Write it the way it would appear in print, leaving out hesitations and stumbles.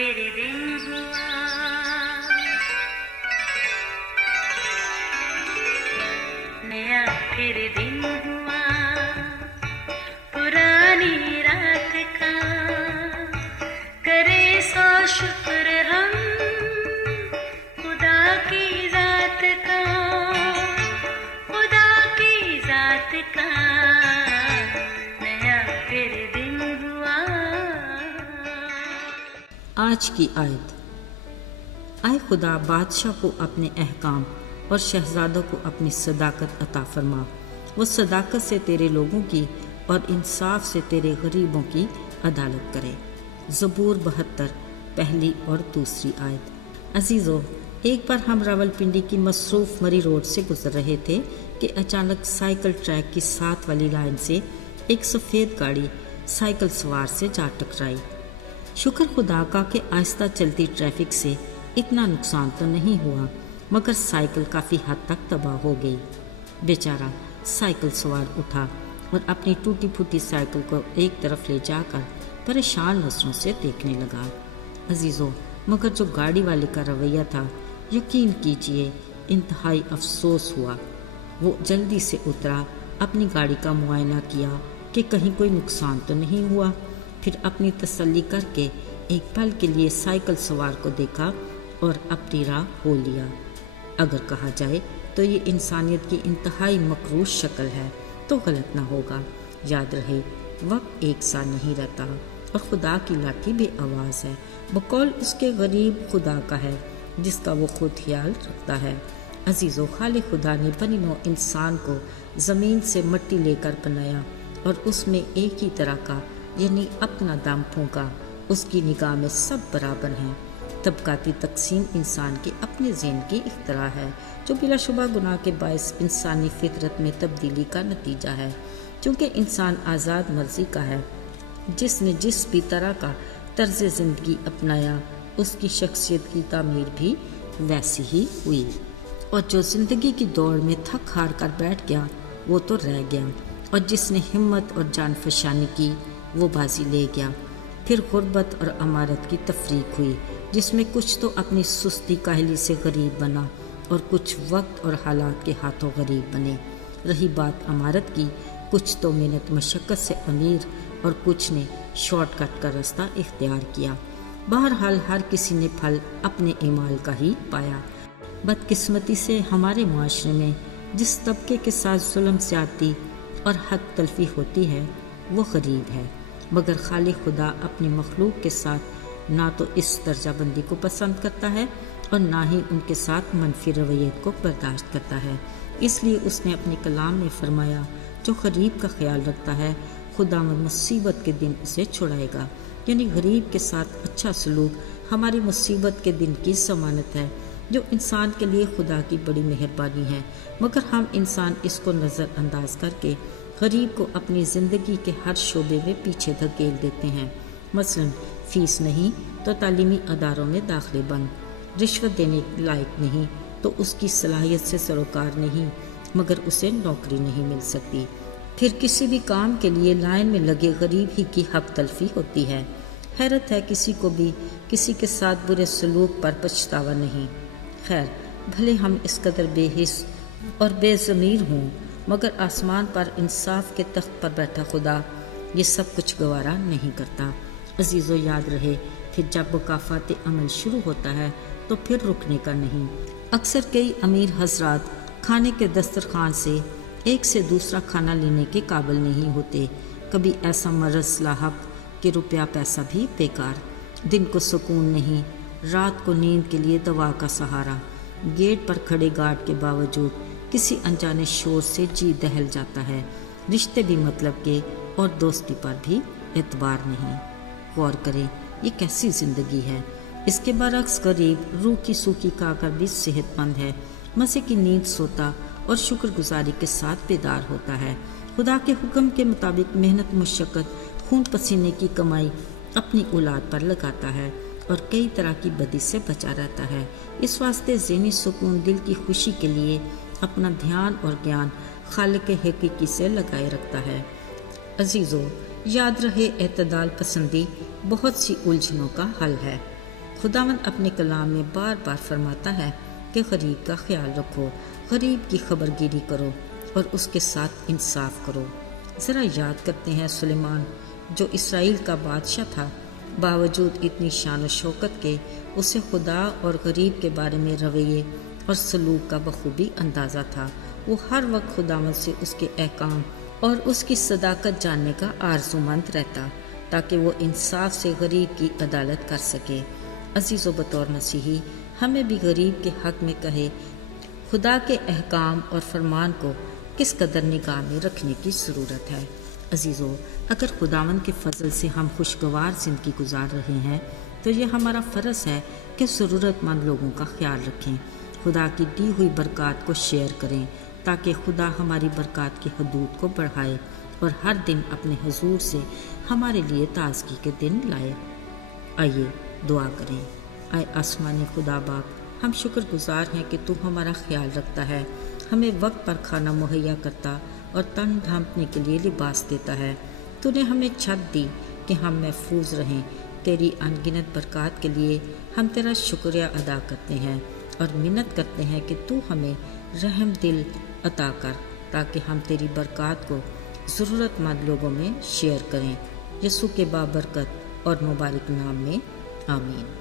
फिर दिन हुआ, नया फिर दिन हुआ, पुरानी रात का करे सो शुक्र हम खुदा की जात का, खुदा की जात का, नया फिर दिन हुआ। आज की आयत। आए खुदा बादशाह को अपने अहकाम और शहजादों को अपनी सदाकत अता फरमा। वो सदाकत से तेरे लोगों की और इंसाफ से तेरे गरीबों की अदालत करे। ज़बूर 72 पहली और दूसरी आयत। अजीज़ों, एक बार हम रावलपिंडी की मसरूफ़ मरी रोड से गुजर रहे थे कि अचानक साइकिल ट्रैक की 7 वाली लाइन से एक सफ़ेद गाड़ी साइकिल सवार से जा टकराई। शुक्र खुदा का कि आहिस्ता चलती ट्रैफिक से इतना नुकसान तो नहीं हुआ, मगर साइकिल काफ़ी हद तक तबाह हो गई। बेचारा साइकिल सवार उठा और अपनी टूटी फूटी साइकिल को एक तरफ ले जाकर परेशान नज़रों से देखने लगा। अजीज़ों, मगर जो गाड़ी वाले का रवैया था, यकीन कीजिए इंतहाई अफसोस हुआ। वो जल्दी से उतरा, अपनी गाड़ी का मुआयना किया कि कहीं कोई नुकसान तो नहीं हुआ। फिर अपनी तसल्ली करके एक पल के लिए साइकिल सवार को देखा और अपनी राह हो लिया। अगर कहा जाए तो ये इंसानियत की इंतहाई मकरूज शक्ल है तो गलत ना होगा। याद रहे, वक्त एक सा नहीं रहता और खुदा की लाठी भी आवाज़ है। बकौल उसके गरीब खुदा का है जिसका वो खुद ख्याल रखता है। अजीज़ों, खालिक खुदा ने बनी नौ इंसान को ज़मीन से मिट्टी लेकर बनाया और उसमें एक ही तरह का यानी अपना दम फूंका। उसकी निगाह में सब बराबर हैं। तबकाती तकसीम इंसान के अपने ज़हन की इख्तरा है जो बिलाशुबा गुनाह के बायस इंसानी फितरत में तब्दीली का नतीजा है। क्योंकि इंसान आज़ाद मर्जी का है, जिसने जिस भी तरह का तर्ज ज़िंदगी अपनाया उसकी शख्सियत की तामीर भी वैसी ही हुई। और जो ज़िंदगी की दौड़ में थक हार कर बैठ गया वो तो रह गया, और जिसने हिम्मत और जान फशानी की वो बाजी ले गया। फिर गुर्बत और अमारत की तफरीक हुई, जिसमें कुछ तो अपनी सुस्ती काहली से गरीब बना और कुछ वक्त और हालात के हाथों गरीब बने। रही बात अमारत की, कुछ तो मेहनत मशक्क़त से अमीर और कुछ ने शॉर्टकट का रास्ता इख्तियार किया। बहरहाल हर किसी ने फल अपने ईमाल का ही पाया। बदकिस्मती से हमारे माशरे में जिस तबके के साथ जुल्म ज़्यादती और हक तलफी होती है वो गरीब है, मगर खालिक खुदा अपनी मखलूक के साथ ना तो इस दर्जाबंदी को पसंद करता है और ना ही उनके साथ मनफी रवैयत को बर्दाश्त करता है। इसलिए उसने अपने कलाम में फरमाया, जो गरीब का ख्याल रखता है खुदावंद मुसीबत के दिन उसे छुड़ाएगा। यानी गरीब के साथ अच्छा सलूक हमारी मुसीबत के दिन की ज़मानत है, जो इंसान के लिए खुदा की बड़ी मेहरबानी है। मगर हम इंसान इसको नज़रअंदाज करके गरीब को अपनी ज़िंदगी के हर शोबे में पीछे धकेल देते हैं। मसलन फ़ीस नहीं तो तालीमी अदारों में दाखिले बंद, रिश्वत देने लायक नहीं तो उसकी सलाहियत से सरोकार नहीं मगर उसे नौकरी नहीं मिल सकती। फिर किसी भी काम के लिए लाइन में लगे गरीब ही की हक तलफी होती है। हैरत है किसी को भी किसी के साथ बुरे सलूक पर पछतावा नहीं। खैर, भले हम इस कदर बेहिस और बेज़मीर हों, मगर आसमान पर इंसाफ के तख्त पर बैठा खुदा ये सब कुछ गवारा नहीं करता। अजीज़ों, याद रहे, फिर जब मुकाफ़ात अमल शुरू होता है तो फिर रुकने का नहीं। अक्सर कई अमीर हजरात खाने के दस्तरखान से एक से दूसरा खाना लेने के काबिल नहीं होते। कभी ऐसा मरज़ लाहक कि रुपया पैसा भी बेकार, दिन को सुकून नहीं, रात को नींद के लिए दवा का सहारा, गेट पर खड़े गार्ड के बावजूद किसी अनजाने शोर से जी दहल जाता है। रिश्ते भी मतलब के और दोस्ती पर भी एतबार नहीं। गौर करें, ये कैसी ज़िंदगी है। इसके बरक्स गरीब रूह की सूखी खाकर भी सेहतमंद है, मज़े की नींद सोता और शुक्रगुजारी के साथ बेदार होता है। खुदा के हुक्म के मुताबिक मेहनत मशक्क़त खून पसीने की कमाई अपनी औलाद पर लगाता है और कई तरह की बदी से बचा रहता है। इस वास्ते ज़हनी सुकून, दिल की खुशी के लिए अपना ध्यान और ज्ञान खालिक हकीकी से लगाए रखता है। अजीज़ों, याद रहे, एतदाल पसंदी बहुत सी उलझनों का हल है। خداوند اپنے کلام میں بار بار فرماتا ہے کہ غریب کا خیال رکھو، غریب کی خبر گیری کرو اور اس کے ساتھ انصاف کرو۔ ذرا یاد کرتے ہیں سلیمان جو اسرائیل کا بادشاہ تھا، باوجود اتنی شان و شوکت کے اسے خدا اور غریب کے بارے میں رویے اور سلوک کا بخوبی اندازہ تھا۔ وہ ہر وقت خداوند سے اس کے احکام اور اس کی صداقت جاننے کا آرزومند رہتا تاکہ وہ انصاف سے غریب کی عدالت کر سکے۔ عزیزو، بطور مسیحی ہمیں بھی غریب کے حق میں کہے خدا کے احکام اور فرمان کو کس قدر نگاہ میں رکھنے کی ضرورت ہے۔ عزیزو، اگر خداوند کے فضل سے ہم خوشگوار زندگی گزار رہے ہیں تو یہ ہمارا فرض ہے کہ ضرورت مند لوگوں کا خیال رکھیں، خدا کی دی ہوئی برکات کو شیئر کریں تاکہ خدا ہماری برکات کی حدود کو بڑھائے اور ہر دن اپنے حضور سے ہمارے لیے تازگی کے دن لائے۔ آئیے دعا کریں۔ اے آسمانی خدا باپ، ہم شکر گزار ہیں کہ تو ہمارا خیال رکھتا ہے، ہمیں وقت پر کھانا مہیا کرتا اور تن ڈھانپنے کے لیے لباس دیتا ہے۔ تو نے ہمیں چھت دی کہ ہم محفوظ رہیں۔ تیری ان گنت برکات کے لیے ہم تیرا شکریہ ادا کرتے ہیں اور منت کرتے ہیں کہ تو ہمیں رحم دل عطا کر تاکہ ہم تیری برکات کو ضرورت مند لوگوں میں شیئر کریں۔ یسوع کے بابرکت اور مبارک نام میں آمین۔